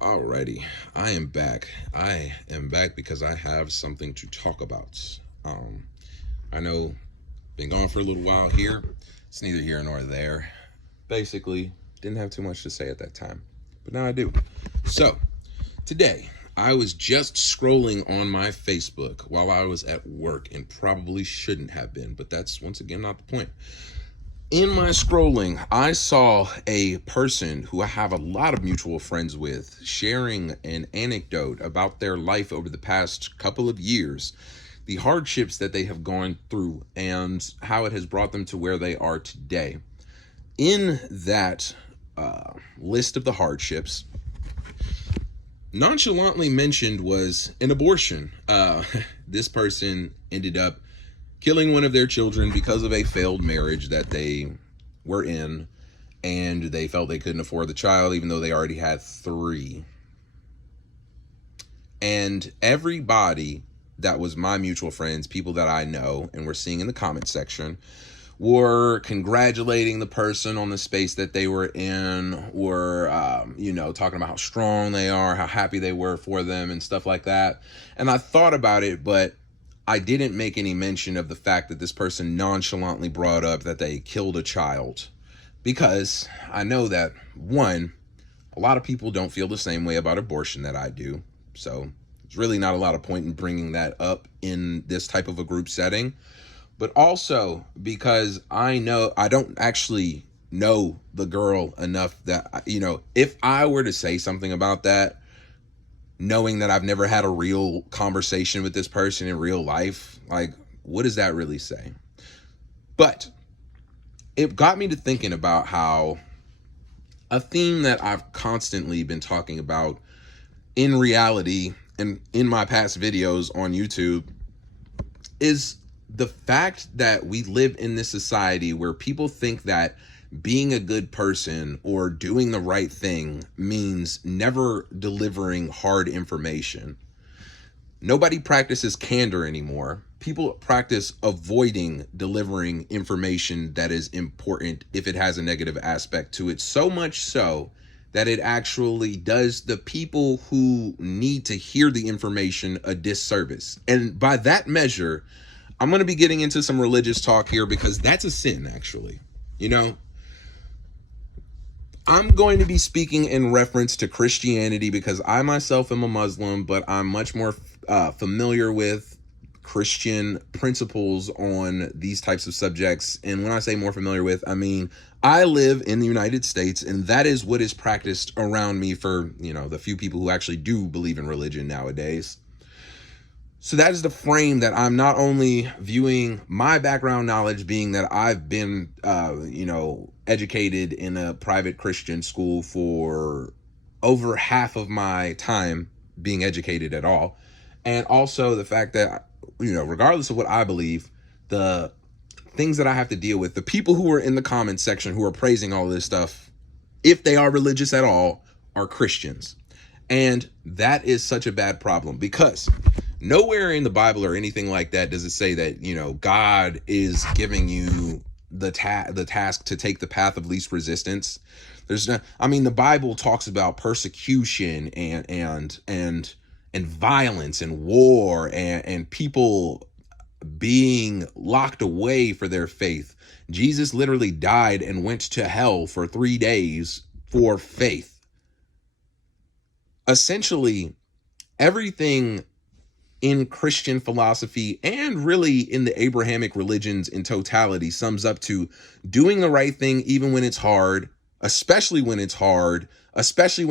Alrighty, I am back. I am back because I have something to talk about. I know, been gone for a little while here. It's neither here nor there. Basically, didn't have too much to say at that time, but now I do. So, today, I was just scrolling on my Facebook while I was at work and probably shouldn't have been, but that's once again not the point. In my scrolling, I saw a person who I have a lot of mutual friends with sharing an anecdote about their life over the past couple of years, the hardships that they have gone through, and how it has brought them to where they are today. In that list of the hardships, nonchalantly mentioned was an abortion. This person ended up killing one of their children because of a failed marriage that they were in, and they felt they couldn't afford the child even though they already had three. And everybody that was my mutual friends, people that I know and we're seeing in the comment section, were congratulating the person on the space that they were in, were talking about how strong they are, how happy they were for them and stuff like that. And I thought about it, but I didn't make any mention of the fact that this person nonchalantly brought up that they killed a child, because I know that, one, a lot of people don't feel the same way about abortion that I do. So there's really not a lot of point in bringing that up in this type of a group setting. But also because I know I don't actually know the girl enough that, if I were to say something about that, knowing that I've never had a real conversation with this person in real life, like, what does that really say? But it got me to thinking about how a theme that I've constantly been talking about in reality and in my past videos on YouTube is the fact that we live in this society where people think that being a good person or doing the right thing means never delivering hard information. Nobody practices candor anymore. People practice avoiding delivering information that is important if it has a negative aspect to it, so much so that it actually does the people who need to hear the information a disservice. And by that measure, I'm going to be getting into some religious talk here because that's a sin, actually. I'm going to be speaking in reference to Christianity because I myself am a Muslim, but I'm much more familiar with Christian principles on these types of subjects. And when I say more familiar with, I mean, I live in the United States, and that is what is practiced around me for, the few people who actually do believe in religion nowadays. So that is the frame that I'm not only viewing my background knowledge being that I've been, educated in a private Christian school for over half of my time being educated at all. And also the fact that, regardless of what I believe, the things that I have to deal with, the people who are in the comments section who are praising all this stuff, if they are religious at all, are Christians. And that is such a bad problem because nowhere in the Bible or anything like that does it say that, God is giving you the task to take the path of least resistance. There's no, the Bible talks about persecution and violence and war and people being locked away for their faith. Jesus literally died and went to hell for 3 days for faith. Essentially, everything in Christian philosophy and really in the Abrahamic religions in totality sums up to doing the right thing even when it's hard, especially when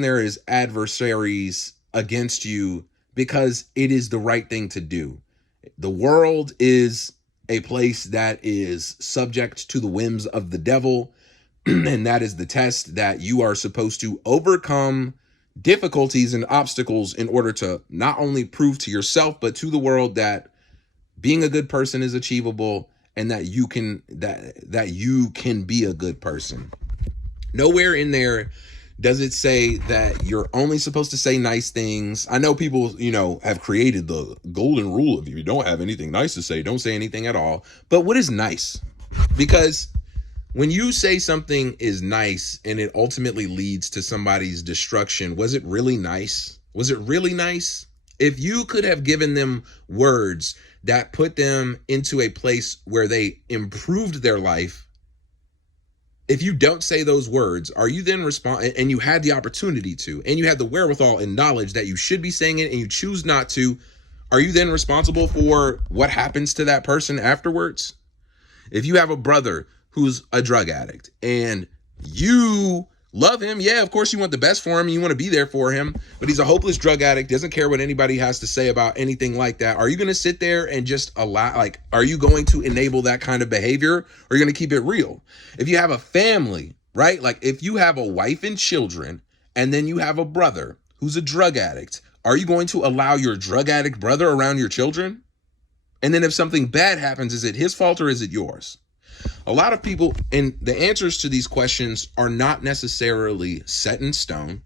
there is adversaries against you, because it is the right thing to do. The world is a place that is subject to the whims of the devil, and that is the test that you are supposed to overcome difficulties and obstacles in order to not only prove to yourself but to the world that being a good person is achievable and that you can be a good person. Nowhere in there does it say that you're only supposed to say nice things. I know people, have created the golden rule of if you don't have anything nice to say, don't say anything at all. But what is nice? Because When you say something is nice and it ultimately leads to somebody's destruction, was it really nice? Was it really nice? If you could have given them words that put them into a place where they improved their life, if you don't say those words, are you then and you had the opportunity to, and you had the wherewithal and knowledge that you should be saying it and you choose not to, are you then responsible for what happens to that person afterwards? If you have a brother who's a drug addict and you love him, yeah, of course you want the best for him and you want to be there for him, but he's a hopeless drug addict, doesn't care what anybody has to say about anything like that. Are you going to sit there and just are you going to enable that kind of behavior, or are you going to keep it real? If you have a family, right? Like if you have a wife and children and then you have a brother who's a drug addict, are you going to allow your drug addict brother around your children? And then if something bad happens, is it his fault or is it yours? A lot of people, and the answers to these questions are not necessarily set in stone,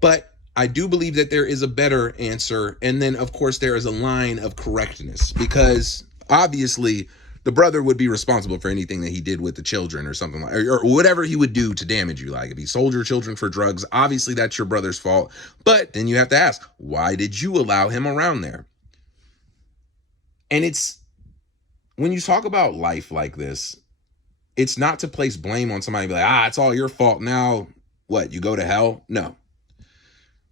but I do believe that there is a better answer. And then, of course, there is a line of correctness, because obviously the brother would be responsible for anything that he did with the children or something like, or whatever he would do to damage you. Like if he sold your children for drugs, obviously that's your brother's fault. But then you have to ask, why did you allow him around there? And it's, when you talk about life like this, it's not to place blame on somebody and be like, it's all your fault. Now, what, you go to hell? No.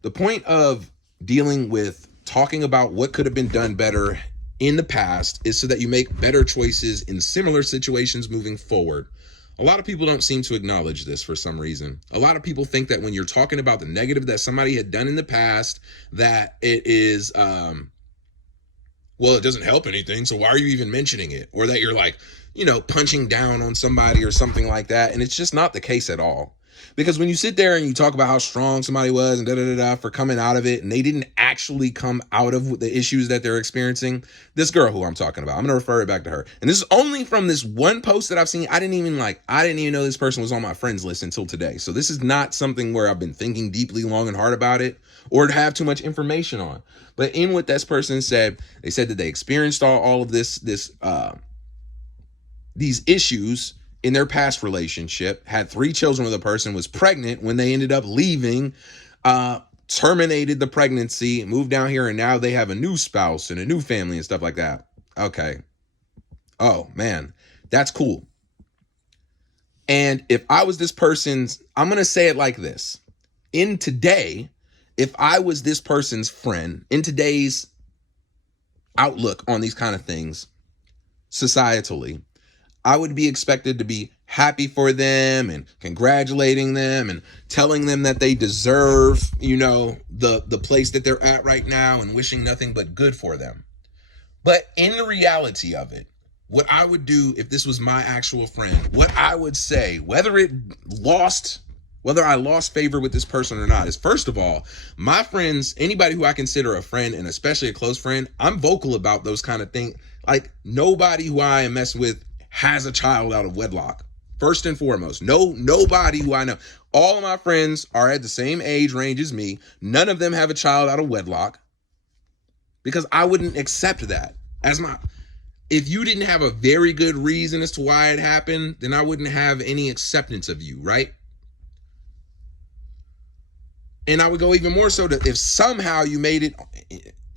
The point of dealing with talking about what could have been done better in the past is so that you make better choices in similar situations moving forward. A lot of people don't seem to acknowledge this for some reason. A lot of people think that when you're talking about the negative that somebody had done in the past, that it is, well, it doesn't help anything, so why are you even mentioning it? Or that you're like, punching down on somebody or something like that. And it's just not the case at all. Because when you sit there and you talk about how strong somebody was and for coming out of it, and they didn't actually come out of the issues that they're experiencing, this girl who I'm talking about, I'm going to refer it back to her. And this is only from this one post that I've seen. I didn't even know this person was on my friends list until today. So this is not something where I've been thinking deeply, long and hard about it, or to have too much information on. But in what this person said, they said that they experienced all of these issues in their past relationship, had 3 children with a person, was pregnant when they ended up leaving, terminated the pregnancy, moved down here, and now they have a new spouse and a new family and stuff like that. Okay. Oh, man, that's cool. And if I was this person's, I'm going to say it like this. In today, if I was this person's friend, in today's outlook on these kind of things, societally, I would be expected to be happy for them and congratulating them and telling them that they deserve, the place that they're at right now, and wishing nothing but good for them. But in the reality of it, what I would do if this was my actual friend, what I would say, whether I lost favor with this person or not, is, first of all, my friends, anybody who I consider a friend, and especially a close friend, I'm vocal about those kind of things. Like, nobody who I am messing with has a child out of wedlock. First and foremost, nobody who I know. All of my friends are at the same age range as me. None of them have a child out of wedlock, because I wouldn't accept that as my. If you didn't have a very good reason as to why it happened, then I wouldn't have any acceptance of you, right? And I would go even more so that if somehow you made it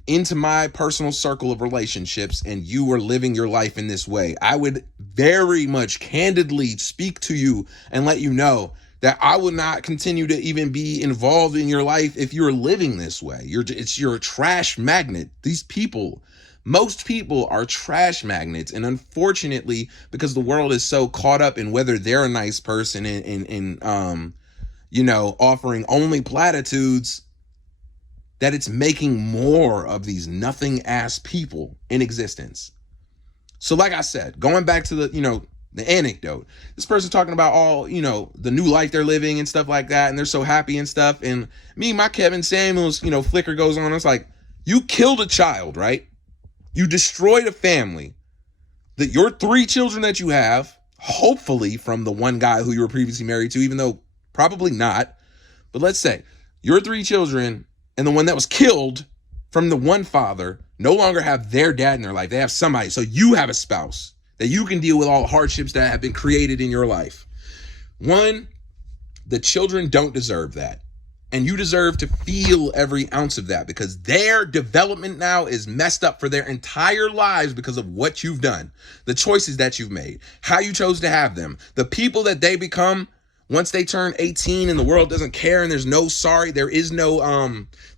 into my personal circle of relationships and you were living your life in this way, I would very much candidly speak to you and let you know that I would not continue to even be involved in your life if you're living this way. You're a trash magnet. Most people are trash magnets. And unfortunately, because the world is so caught up in whether they're a nice person and offering only platitudes, that it's making more of these nothing ass people in existence. So like I said, going back to the anecdote, this person talking about all, the new life they're living and stuff like that, and they're so happy and stuff. And my Kevin Samuels, flicker goes on. It's like, you killed a child, right? You destroyed a family. That your 3 children that you have, hopefully from the one guy who you were previously married to, even though probably not. But let's say your 3 children and the one that was killed from the one father no longer have their dad in their life. They have somebody. So you have a spouse. that you can deal with all the hardships that have been created in your life. One, the children don't deserve that. And you deserve to feel every ounce of that, because their development now is messed up for their entire lives because of what you've done, the choices that you've made, how you chose to have them, the people that they become once they turn 18 and the world doesn't care and there's no sorry, there's no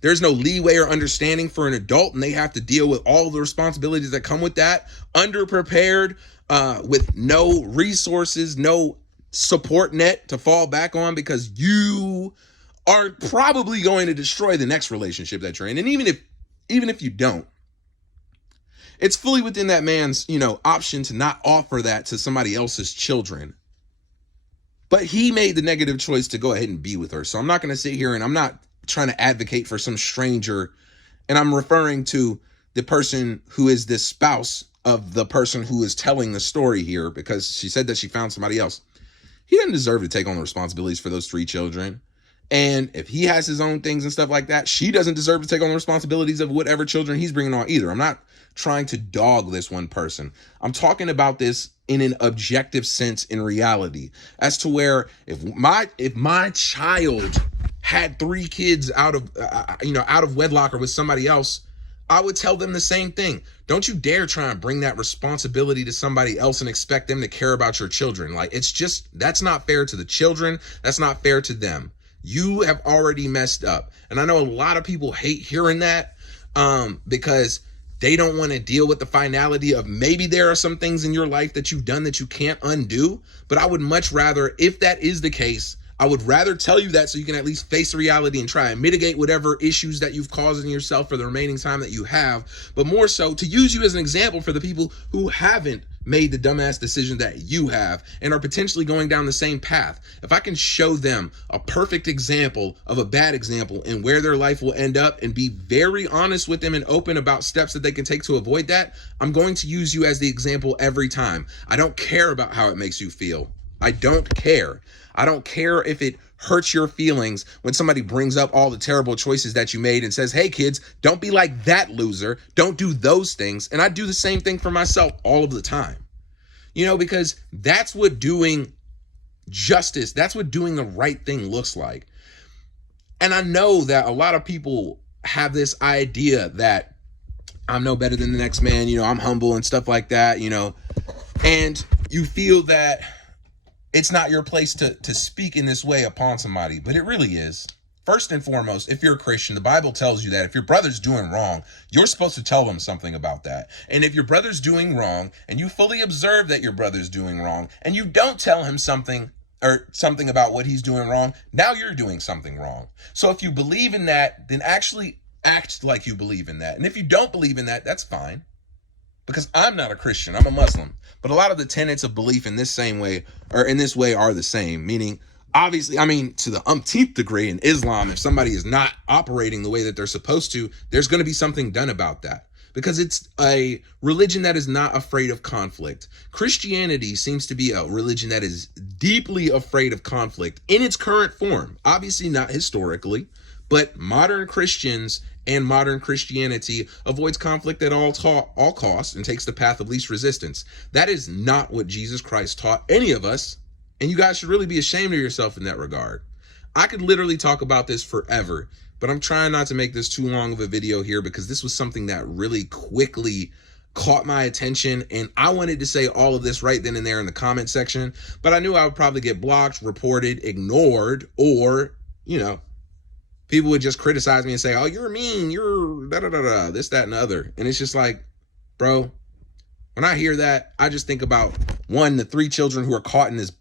leeway or understanding for an adult, and they have to deal with all the responsibilities that come with that, underprepared, with no resources, no support net to fall back on, because you are probably going to destroy the next relationship that you're in. And even if you don't, it's fully within that man's, option to not offer that to somebody else's children. But he made the negative choice to go ahead and be with her. So I'm not going to sit here, and I'm not trying to advocate for some stranger. And I'm referring to the person who is the spouse of the person who is telling the story here, because she said that she found somebody else. He doesn't deserve to take on the responsibilities for those 3 children. And if he has his own things and stuff like that, she doesn't deserve to take on the responsibilities of whatever children he's bringing on either. I'm not trying to dog this one person. I'm talking about this in an objective sense, in reality, as to where if my child had 3 kids out of wedlock or with somebody else, I would tell them the same thing. Don't you dare try and bring that responsibility to somebody else and expect them to care about your children. Like, that's not fair to the children. That's not fair to them. You have already messed up. And I know a lot of people hate hearing that, because they don't want to deal with the finality of maybe there are some things in your life that you've done that you can't undo. But I would much rather, if that is the case, I would rather tell you that so you can at least face the reality and try and mitigate whatever issues that you've caused in yourself for the remaining time that you have. But more so to use you as an example for the people who haven't made the dumbass decision that you have and are potentially going down the same path. If I can show them a perfect example of a bad example and where their life will end up, and be very honest with them and open about steps that they can take to avoid that, I'm going to use you as the example every time. I don't care about how it makes you feel. I don't care. I don't care if it hurts your feelings when somebody brings up all the terrible choices that you made and says, hey kids, don't be like that loser. Don't do those things. And I do the same thing for myself all of the time, because that's what doing justice, that's what doing the right thing looks like. And I know that a lot of people have this idea that I'm no better than the next man, I'm humble and stuff like that, and you feel that it's not your place to speak in this way upon somebody, but it really is. First and foremost, if you're a Christian, the Bible tells you that if your brother's doing wrong, you're supposed to tell them something about that. And if your brother's doing wrong and you fully observe that your brother's doing wrong and you don't tell him something about what he's doing wrong, now you're doing something wrong. So if you believe in that, then actually act like you believe in that. And if you don't believe in that, that's fine. Because I'm not a Christian, I'm a Muslim. But a lot of the tenets of belief in this way are the same. Meaning, obviously, to the umpteenth degree in Islam, if somebody is not operating the way that they're supposed to, there's going to be something done about that. Because it's a religion that is not afraid of conflict. Christianity seems to be a religion that is deeply afraid of conflict in its current form. Obviously not historically, but modern Christians and modern Christianity avoids conflict at all costs and takes the path of least resistance. That is not what Jesus Christ taught any of us, and you guys should really be ashamed of yourself in that regard. I could literally talk about this forever, but I'm trying not to make this too long of a video here because this was something that really quickly caught my attention, and I wanted to say all of this right then and there in the comment section, but I knew I would probably get blocked, reported, ignored, or, people would just criticize me and say, oh, you're mean, you're da-da-da-da, this, that, and the other. And it's just like, bro, when I hear that, I just think about, one, the 3 children who are caught in this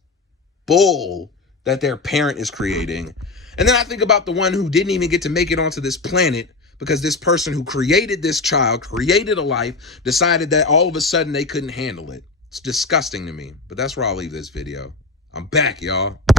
bull that their parent is creating. And then I think about the one who didn't even get to make it onto this planet because this person who created this child, created a life, decided that all of a sudden they couldn't handle it. It's disgusting to me. But that's where I'll leave this video. I'm back, y'all.